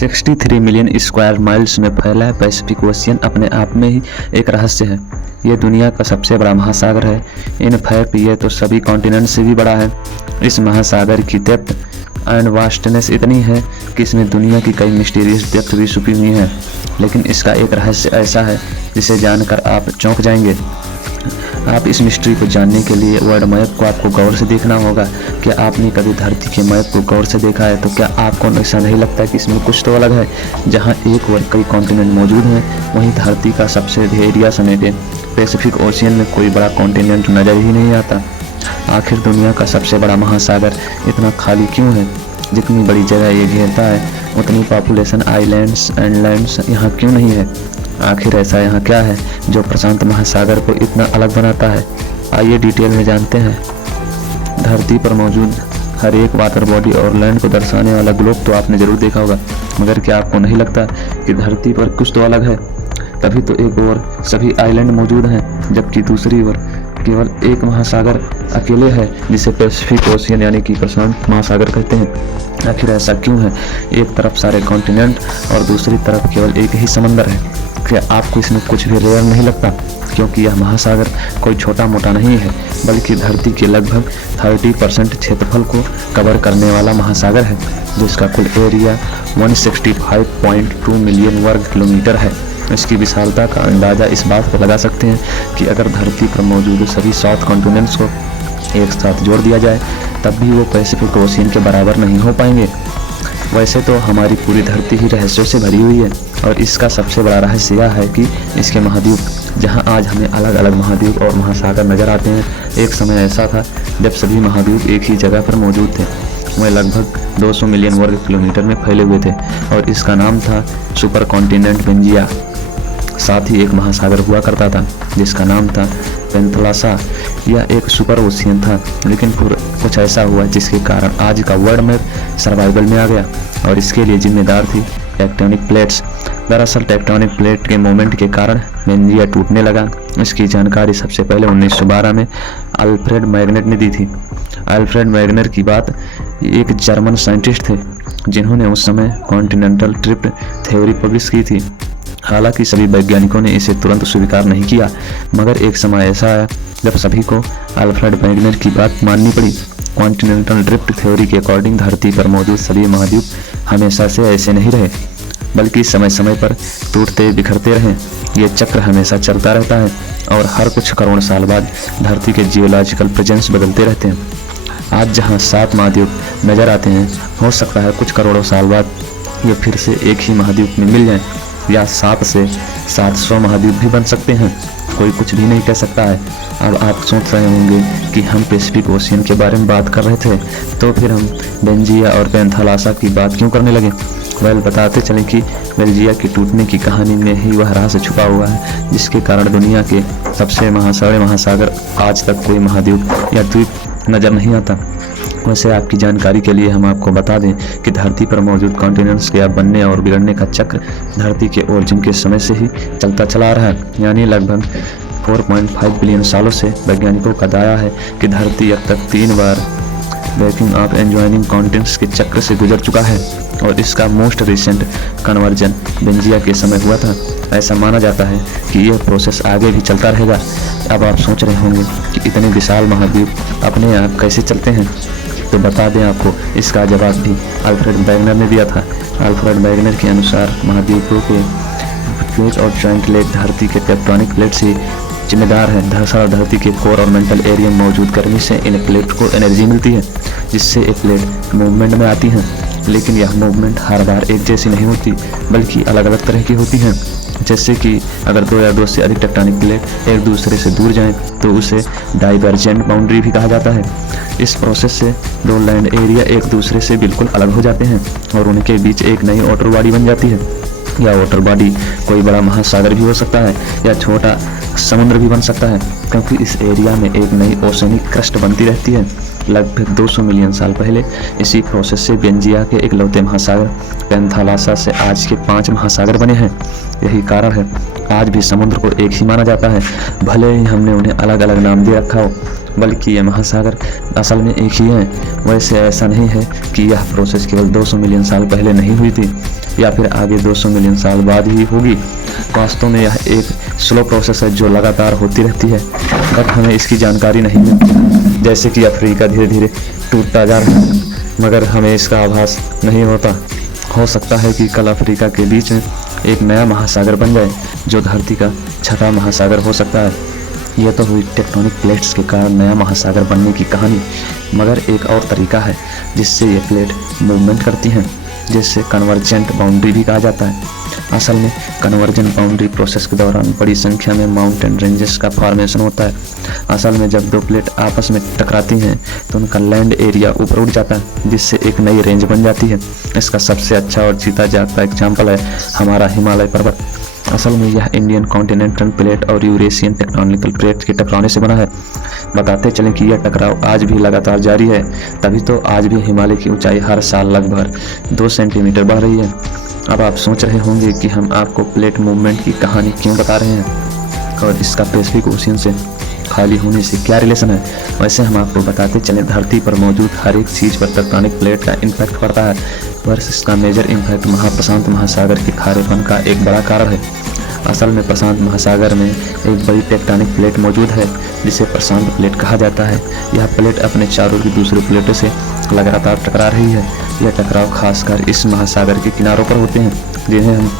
63 million square miles में फैला है पैसिफिक ओशियन अपने आप में ही एक रहस्य है। ये दुनिया का सबसे बड़ा महासागर है। इन फैक्ट ये तो सभी कॉन्टिनेंट से भी बड़ा है। इस महासागर की डेप्थ एंड वास्टनेस इतनी है कि इसमें दुनिया की कई मिस्टीरियस डेप्थ भी छुपी हुई हैं। लेकिन इसका एक रहस्य ऐसा है जिसे जानकर आप चौंक जाएंगे। आप इस मिस्ट्री को जानने के लिए वर्ल्ड मैप को आपको गौर से देखना होगा। क्या आपने कभी धरती के मैप को गौर से देखा है? तो क्या आपको ऐसा नहीं लगता कि इसमें कुछ तो अलग है? जहां एक और कई कॉन्टिनेंट मौजूद हैं, वहीं धरती का सबसे एरिया समेटे पैसिफिक ओशियन में कोई बड़ा कॉन्टिनेंट नजर ही नहीं आता। आखिर दुनिया का सबसे बड़ा महासागर इतना खाली क्यों है? जितनी बड़ी जगह ये घेरता है, उतनी पॉपुलेशन, आइलैंड्स एंड लैंड्स यहाँ क्यों नहीं है? आखिर ऐसा यहाँ क्या है जो प्रशांत महासागर को इतना अलग बनाता है? आइए डिटेल में जानते हैं। धरती पर मौजूद हर एक वाटर बॉडी और लैंड को दर्शाने वाला ग्लोब तो आपने जरूर देखा होगा, मगर क्या आपको नहीं लगता कि धरती पर कुछ तो अलग है? तभी तो एक ओर सभी आइलैंड मौजूद हैं, जबकि दूसरी ओर केवल एक महासागर अकेले है, जिसे पैसिफिक ओशियन यानी कि प्रशांत महासागर कहते हैं। आखिर ऐसा क्यों है? एक तरफ सारे कॉन्टिनेंट और दूसरी तरफ केवल एक ही समंदर है। क्या आपको इसमें कुछ भी रेयर नहीं लगता? क्योंकि यह महासागर कोई छोटा मोटा नहीं है, बल्कि धरती के लगभग 30% क्षेत्रफल को कवर करने वाला महासागर है, जिसका कुल एरिया 165.2 मिलियन वर्ग किलोमीटर है। इसकी विशालता का अंदाज़ा इस बात पर लगा सकते हैं कि अगर धरती पर मौजूद सभी साउथ कॉन्टिनेंट्स को एक साथ जोड़ दिया जाए, तब भी वो पैसिफिक ओशियन के बराबर नहीं हो पाएंगे। वैसे तो हमारी पूरी धरती ही रहस्यों से भरी हुई है, और इसका सबसे बड़ा रहस्य यह है कि इसके महाद्वीप, जहां आज हमें अलग अलग महाद्वीप और महासागर नजर आते हैं, एक समय ऐसा था जब सभी महाद्वीप एक ही जगह पर मौजूद थे। वह लगभग 200 मिलियन वर्ग किलोमीटर में फैले हुए थे, और इसका नाम था सुपर कॉन्टिनेंट पेंजिया। साथ ही एक महासागर हुआ करता था जिसका नाम था पेंथलासा। यह एक सुपर ओशियन था, लेकिन फिर कुछ ऐसा हुआ जिसके कारण आज का वर्ल्ड मैप सर्वाइवल में आ गया, और इसके लिए जिम्मेदार थी टेक्टोनिक प्लेट्स। दरअसल टेक्टोनिक प्लेट के मूवमेंट के कारण पेंजिया टूटने लगा। इसकी जानकारी सबसे पहले 1912 में अल्फ्रेड मैग्नेट ने दी थी। अल्फ्रेड मैग्नेट की बात एक जर्मन साइंटिस्ट थे, जिन्होंने उस समय कॉन्टिनेंटल ड्रिफ्ट थ्योरी पब्लिश की थी। हालांकि सभी वैज्ञानिकों ने इसे तुरंत स्वीकार नहीं किया, मगर एक समय ऐसा आया जब सभी को अल्फ्रेड मैग्नेट की बात माननी पड़ी। कॉन्टिनेंटल ड्रिफ्ट थ्योरी के अकॉर्डिंग धरती पर मौजूद सभी महाद्वीप हमेशा से ऐसे नहीं रहे, बल्कि समय समय पर टूटते बिखरते रहे। ये चक्र हमेशा चलता रहता है, और हर कुछ करोड़ साल बाद धरती के जियोलॉजिकल प्रेजेंस बदलते रहते हैं। आज जहाँ 7 महाद्वीप नजर आते हैं, हो सकता है कुछ करोड़ों साल बाद ये फिर से एक ही महाद्वीप में मिल जाए, या 7 से 700 महाद्वीप भी बन सकते हैं। कोई कुछ भी नहीं कह सकता है। अब आप सोच रहे होंगे कि हम पैसिफिक ओशियन के बारे में बात कर रहे थे, तो फिर हम पेंजिया और पेंथलासा की बात क्यों करने लगे? बताते चलें कि पेंजिया की टूटने की कहानी में ही वह राज छुपा हुआ है, जिसके कारण दुनिया के सबसे बड़े महासागर आज तक कोई महाद्वीप या द्वीप नजर नहीं आता। वैसे आपकी जानकारी के लिए हम आपको बता दें कि धरती पर मौजूद कॉन्टिनेंट्स के बनने और बिगड़ने का चक्र धरती के ओरिजिन के समय से ही चलता चला आ रहा है, यानी लगभग 4.5 बिलियन सालों से। वैज्ञानिकों का दावा है कि धरती अब तक 3 बार ब्रेकिंग ऑफ एंजॉइनिंग कॉन्टिनेंट्स के चक्र से गुजर चुका है, और इसका मोस्ट रिसेंट कन्वर्जन पेंजिया के समय हुआ था। ऐसा माना जाता है कि यह प्रोसेस आगे भी चलता रहेगा। अब आप सोच रहे होंगे कि इतने विशाल महाद्वीप अपने आप कैसे चलते हैं, तो बता दें आपको, इसका जवाब भी अल्फ्रेड मैग्नेट ने दिया था। अल्फ्रेड मैग्नेट के अनुसार महाद्वीपों के प्लेट और जॉइंट लेग धरती के टेक्टोनिक प्लेट से जिम्मेदार है। दरअसल धरती के कोर और मेंटल एरिया में मौजूद गर्मी से इन प्लेट को एनर्जी मिलती है, जिससे ये प्लेट मूवमेंट में आती हैं। लेकिन यह मूवमेंट हर बार एक जैसी नहीं होती, बल्कि अलग अलग तरह की होती हैं। जैसे कि अगर 2 या 2 से अधिक टेक्टोनिक प्लेट एक दूसरे से दूर जाएं, तो उसे डाइवर्जेंट बाउंड्री भी कहा जाता है। इस प्रोसेस से 2 लैंड एरिया एक दूसरे से बिल्कुल अलग हो जाते हैं, और उनके बीच एक नई वाटर बॉडी बन जाती है। यह वाटर बॉडी कोई बड़ा महासागर भी हो सकता है, या छोटा समुद्र भी बन सकता है, क्योंकि इस एरिया में एक नई ओशनिक क्रस्ट बनती रहती है। लगभग 200 मिलियन साल पहले इसी प्रोसेस से पेंजिया के इकलौते महासागर पेंथलासा से आज के 5 महासागर बने हैं। यही कारण है आज भी समुद्र को एक ही माना जाता है, भले ही हमने उन्हें अलग अलग नाम दे रखा हो, बल्कि ये महासागर असल में एक ही है। वैसे ऐसा नहीं है कि यह प्रोसेस केवल 200 मिलियन साल पहले नहीं हुई थी या फिर आगे 200 मिलियन साल बाद ही होगी। वास्तव में यह एक स्लो प्रोसेस है जो लगातार होती रहती है, बट हमें इसकी जानकारी नहीं मिलती। जैसे कि अफ्रीका धीरे धीरे टूटता जा रहा है, मगर हमें इसका आभास नहीं होता। हो सकता है कि कल अफ्रीका के बीच में एक नया महासागर बन जाए जो धरती का छठा महासागर हो सकता है। यह तो हुई टेक्टोनिक प्लेट्स के कारण नया महासागर बनने की कहानी, मगर एक और तरीका है जिससे ये प्लेट मूवमेंट करती हैं, जिससे कन्वर्जेंट बाउंड्री भी कहा जाता है। असल में कन्वर्जेंट बाउंड्री प्रोसेस के दौरान बड़ी संख्या में माउंटेन रेंजेस का फॉर्मेशन होता है। असल में जब दो प्लेट आपस में टकराती हैं तो उनका लैंड एरिया ऊपर उठ जाता है, जिससे एक नई रेंज बन जाती है। इसका सबसे अच्छा और जीता जागता एग्जाम्पल है हमारा हिमालय पर्वत। असल में यह इंडियन कॉन्टिनेंटल प्लेट और यूरेशियन टेक्टोनिकल प्लेट के टकराने से बना है। बताते चलें कि यह टकराव आज भी लगातार जारी है, तभी तो आज भी हिमालय की ऊंचाई हर साल लगभग 2 सेंटीमीटर बढ़ रही है। अब आप सोच रहे होंगे कि हम आपको प्लेट मूवमेंट की कहानी क्यों बता रहे हैं और इसका पैसिफिक ओशियन से खाली होने से क्या रिलेशन है। वैसे हम आपको बताते चलें, धरती पर मौजूद हर एक चीज़ पर टेक्टोनिक प्लेट का इम्पैक्ट पड़ता है, वर्ष इसका मेजर इम्पैक्ट प्रशांत महासागर के खारेपन का एक बड़ा कारण है। असल में प्रशांत महासागर में एक बड़ी टेक्टोनिक प्लेट मौजूद है जिसे प्रशांत प्लेट कहा जाता है। यह प्लेट अपने चारों की दूसरी प्लेटों से लगातार टकरा रही है। यह टकराव खासकर इस महासागर के किनारों पर होते हैं, जिन्हें हम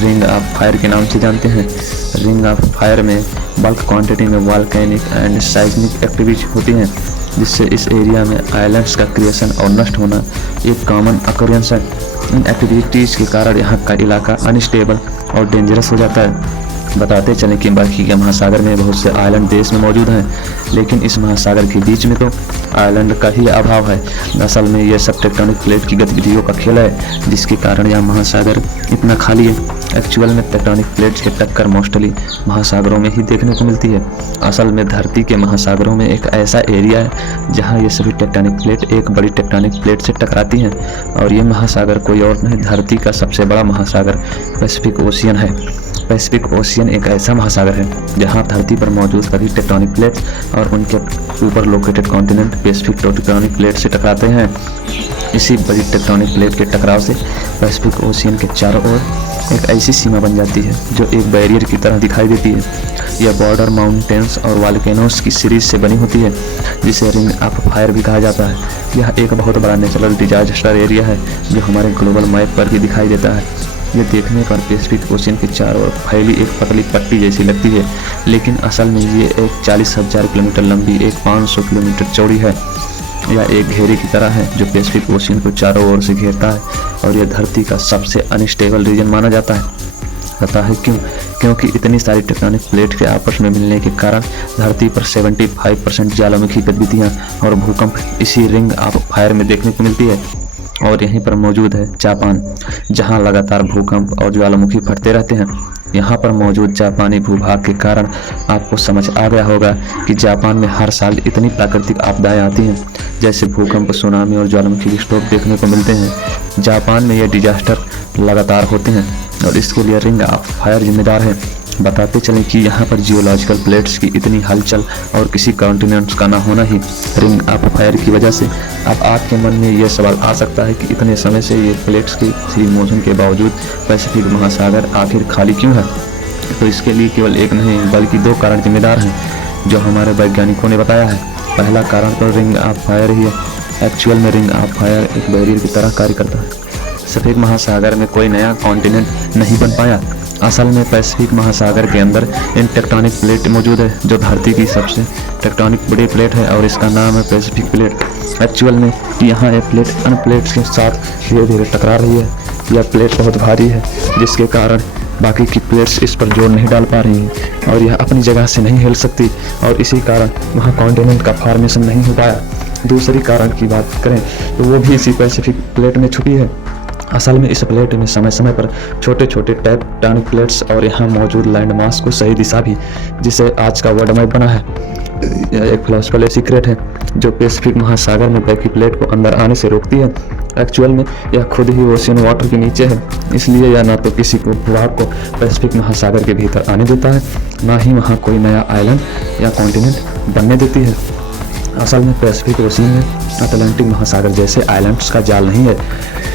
रिंग ऑफ फायर के नाम से जानते हैं। रिंग ऑफ फायर में बल्क क्वांटिटी में वॉल्केनिक एंड साइस्मिक एक्टिविटी होती हैं, जिससे इस एरिया में आइलैंड्स का क्रिएशन और नष्ट होना एक कॉमन अकरेंस है। इन एक्टिविटीज़ के कारण यहाँ का इलाका अनस्टेबल और डेंजरस हो जाता है। बताते चलें कि बाकी के महासागर में बहुत से आइलैंड देश में मौजूद हैं, लेकिन इस महासागर के बीच में तो आइलैंड का ही अभाव है। असल में यह सब टेक्टोनिक प्लेट की गतिविधियों का खेल है, जिसके कारण यह महासागर इतना खाली है। एक्चुअल में टेक्टोनिक प्लेट्स के टक्कर मोस्टली महासागरों में ही देखने को मिलती है। असल में धरती के महासागरों में एक ऐसा एरिया है जहाँ ये सभी टेक्टोनिक प्लेट एक बड़ी टेक्टोनिक प्लेट से टकराती हैं, और ये महासागर कोई और नहीं, धरती का सबसे बड़ा महासागर पैसिफिक ओशियन है। पैसिफिक ओशियन एक ऐसा महासागर है जहां धरती पर मौजूद सभी टेक्टोनिक प्लेट्स और उनके ऊपर located continent Pacific tectonic plate से टकराते हैं। इसी बड़ी टेक्टोनिक प्लेट के टकराव से पैसिफिक ओशियन के चारों ओर एक ऐसी सीमा बन जाती है जो एक बैरियर की तरह दिखाई देती है। यह बॉर्डर माउंटेन्स और वॉल्केनोस की सीरीज से बनी होती है, जिसे रिंग ऑफ फायर भी कहा जाता है। यह एक बहुत बड़ा नेचुरल डिजास्टर एरिया है जो हमारे ग्लोबल मैप पर भी दिखाई देता है। ये देखने पर पैसिफिक ओशियन के चारों ओर फैली एक पतली पट्टी जैसी लगती है, लेकिन असल में ये एक 40,000 किलोमीटर लंबी, एक 500 किलोमीटर चौड़ी है। यह एक घेरे की तरह है जो पैसिफिक ओशियन को चारों ओर से घेरता है, और यह धरती का सबसे अनस्टेबल रीजन माना जाता है। पता है क्यों? क्योंकि इतनी सारी टेक्टोनिक प्लेट के आपस में मिलने के कारण धरती पर 75% ज्वालामुखी गतिविधियाँ और भूकंप इसी रिंग ऑफ फायर में देखने को मिलती है। और यहीं पर मौजूद है जापान, जहां लगातार भूकंप और ज्वालामुखी फटते रहते हैं। यहाँ पर मौजूद जापानी भूभाग के कारण आपको समझ आ गया होगा कि जापान में हर साल इतनी प्राकृतिक आपदाएं आती हैं, जैसे भूकंप, सुनामी और ज्वालामुखी विस्फोट देखने को मिलते हैं। जापान में ये डिजास्टर लगातार होते हैं और इसके लिए रिंग ऑफ फायर जिम्मेदार है। बताते चलें कि यहाँ पर जियोलॉजिकल प्लेट्स की इतनी हलचल और किसी कॉन्टिनेंट्स का ना होना ही रिंग ऑफ फायर की वजह से। अब आपके मन में यह सवाल आ सकता है कि इतने समय से ये प्लेट्स की फ्री मोशन के बावजूद पैसिफिक महासागर आखिर खाली क्यों है? तो इसके लिए केवल एक नहीं बल्कि 2 कारण जिम्मेदार हैं जो हमारे वैज्ञानिकों ने बताया है। पहला कारण तो रिंग ऑफ फायर ही है। एक्चुअल में रिंग ऑफ फायर एक बैरियर की तरह कार्य करता है। पैसिफिक महासागर में कोई नया कॉन्टिनेंट नहीं बन पाया। असल में पैसिफिक महासागर के अंदर इन टेक्टोनिक प्लेट मौजूद है जो धरती की सबसे टेक्टोनिक बड़ी प्लेट है, और इसका नाम है पैसिफिक प्लेट। एक्चुअल में यहाँ एक प्लेट अन्य प्लेट्स के साथ धीरे धीरे टकरा रही है। यह प्लेट बहुत भारी है, जिसके कारण बाकी की प्लेट्स इस पर जोर नहीं डाल पा रही हैं और यह अपनी जगह से नहीं हिल सकती, और इसी कारण वहाँ कॉन्टिनेंट का फॉर्मेशन नहीं हो पाया। दूसरी कारण की बात करें तो वो भी इसी पैसिफिक प्लेट में छुपी है। असल में इस प्लेट में समय समय पर छोटे छोटे टेक्टोनिक प्लेट्स और यहाँ मौजूद लैंड मास को सही दिशा भी, जिसे आज का वर्ल्ड मैप बना है, यह एक फिलॉसफिकल सीक्रेट है। जो पैसिफिक महासागर में बैकी प्लेट को अंदर आने से रोकती है। एक्चुअल में यह खुद ही ओशियन वाटर के नीचे है, इसलिए यह ना तो किसी को भूभाग को पैसिफिक महासागर के भीतर आने देता है, ना ही वहाँ कोई नया आइलैंड या कॉन्टिनेंट बनने देती है। असल में पैसिफिक ओशियन में अटलांटिक महासागर जैसे आइलैंड्स का जाल नहीं है।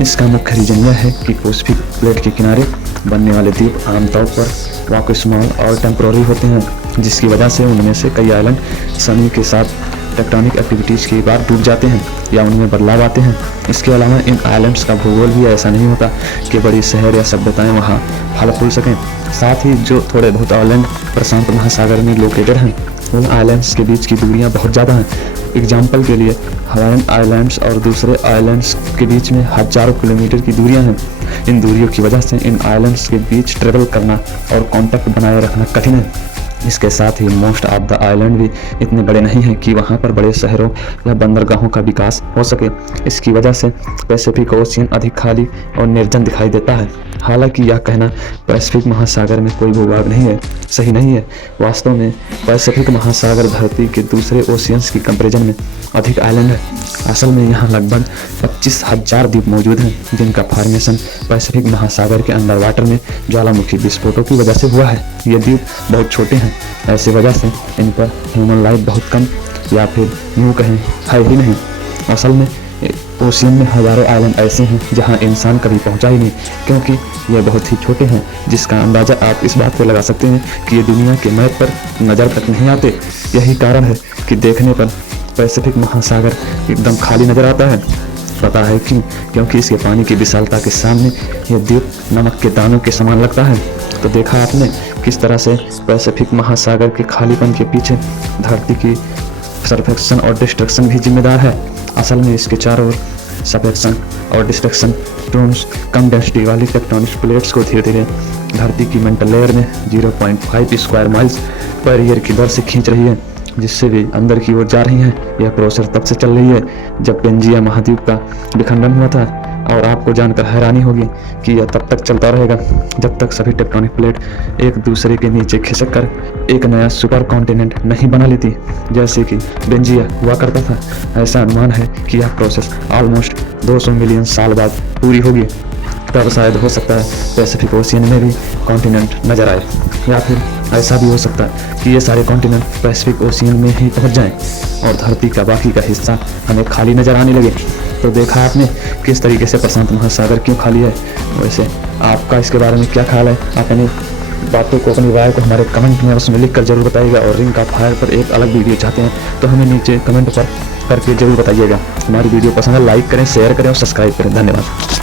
इसका मुख्य रीजन यह है कि पैसिफिक प्लेट के किनारे बनने वाले द्वीप आमतौर पर वाक़ई स्मॉल और टेम्पोररी होते हैं, जिसकी वजह से उनमें से कई आइलैंड समय के साथ टेक्टोनिक एक्टिविटीज़ के बाद डूब जाते हैं या उनमें बदलाव आते हैं। इसके अलावा इन आइलैंड्स का भूगोल भी ऐसा नहीं होता कि बड़ी शहर या सभ्यताएं वहाँ फल फूल सकें। साथ ही जो थोड़े बहुत आइलैंड प्रशांत महासागर में लोकेटेड हैं, उन आइलैंड्स के बीच की दूरियाँ बहुत ज़्यादा हैं। एग्जाम्पल के लिए हवाईन आइलैंड्स और दूसरे आइलैंड्स के बीच में हज़ारों किलोमीटर की दूरियाँ हैं। इन दूरियों की वजह से इन आइलैंड्स के बीच ट्रेवल करना और कॉन्टैक्ट बनाए रखना कठिन है। इसके साथ ही मोस्ट ऑफ द आइलैंड भी इतने बड़े नहीं हैं कि वहाँ पर बड़े शहरों या बंदरगाहों का विकास हो सके। इसकी वजह से पैसिफिक ओशियन अधिक खाली और निर्जन दिखाई देता है। हालांकि यह कहना पैसिफिक महासागर में कोई भूभाग नहीं है सही नहीं है। वास्तव में पैसिफिक महासागर धरती के दूसरे ओशियंस की कंपैरिजन में अधिक आइलैंड है। असल में यहाँ लगभग 25,000 द्वीप मौजूद हैं, जिनका फॉर्मेशन पैसिफिक महासागर के अंडर वाटर में ज्वालामुखी विस्फोटों की वजह से हुआ है। ये द्वीप बहुत छोटे हैं, ऐसी वजह से इन पर ह्यूमन लाइफ बहुत कम या फिर यूँ कहें है ही नहीं। असल में ओशियन में हज़ारों आइलैंड ऐसे हैं जहां इंसान कभी पहुंचा ही नहीं, क्योंकि ये बहुत ही छोटे हैं, जिसका अंदाज़ा आप इस बात पे लगा सकते हैं कि ये दुनिया के मैप पर नज़र तक नहीं आते। यही कारण है कि देखने पर पैसिफिक महासागर एकदम खाली नज़र आता है। पता है क्यों? क्योंकि इसके पानी की विशालता के सामने ये द्वीप नमक के दानों के समान लगता है। तो देखा आपने किस तरह से पैसिफिक महासागर के खालीपन के पीछे धरती की सरफेक्शन और डिस्ट्रक्शन भी जिम्मेदार है। असल में इसके चारों ओर सरफेक्शन और डिस्ट्रक्शन टूम्स कम डेंसिटी वाली टेक्टोनिक प्लेट्स को धीरे धीरे धरती की मेंटल लेयर में 0.5 स्क्वायर माइल्स पर ईयर की दर से खींच रही है, जिससे भी अंदर की ओर जा रही हैं। यह प्रोसेस तब से चल रही है जब पेंजिया महाद्वीप का विखंडन हुआ था, और आपको जानकर हैरानी होगी कि यह तब तक चलता रहेगा जब तक सभी टेक्टोनिक प्लेट एक दूसरे के नीचे खिसक कर एक नया सुपर कॉन्टिनेंट नहीं बना लेती, जैसे कि पेंजिया हुआ करता था। ऐसा अनुमान है कि यह प्रोसेस ऑलमोस्ट 200 मिलियन साल बाद पूरी होगी। तब शायद हो सकता है पैसिफिक ओशियन में भी कॉन्टिनेंट नजर आए, या फिर ऐसा भी हो सकता है कि ये सारे कॉन्टिनेंट पैसिफिक ओशियन में ही पहुंच जाएं और धरती का बाकी का हिस्सा हमें खाली नजर आने लगे। तो देखा आपने किस तरीके से प्रशांत महासागर क्यों खाली है। वैसे आपका इसके बारे में क्या ख्याल है? अपनी बातों को, अपनी राय को हमारे कमेंट में उसमें लिख कर जरूर बताइएगा। और रिंग ऑफ फायर पर एक अलग वीडियो चाहते हैं तो हमें नीचे कमेंट पर करके जरूर बताइएगा। हमारी वीडियो पसंद है लाइक करें, शेयर करें और सब्सक्राइब करें। धन्यवाद।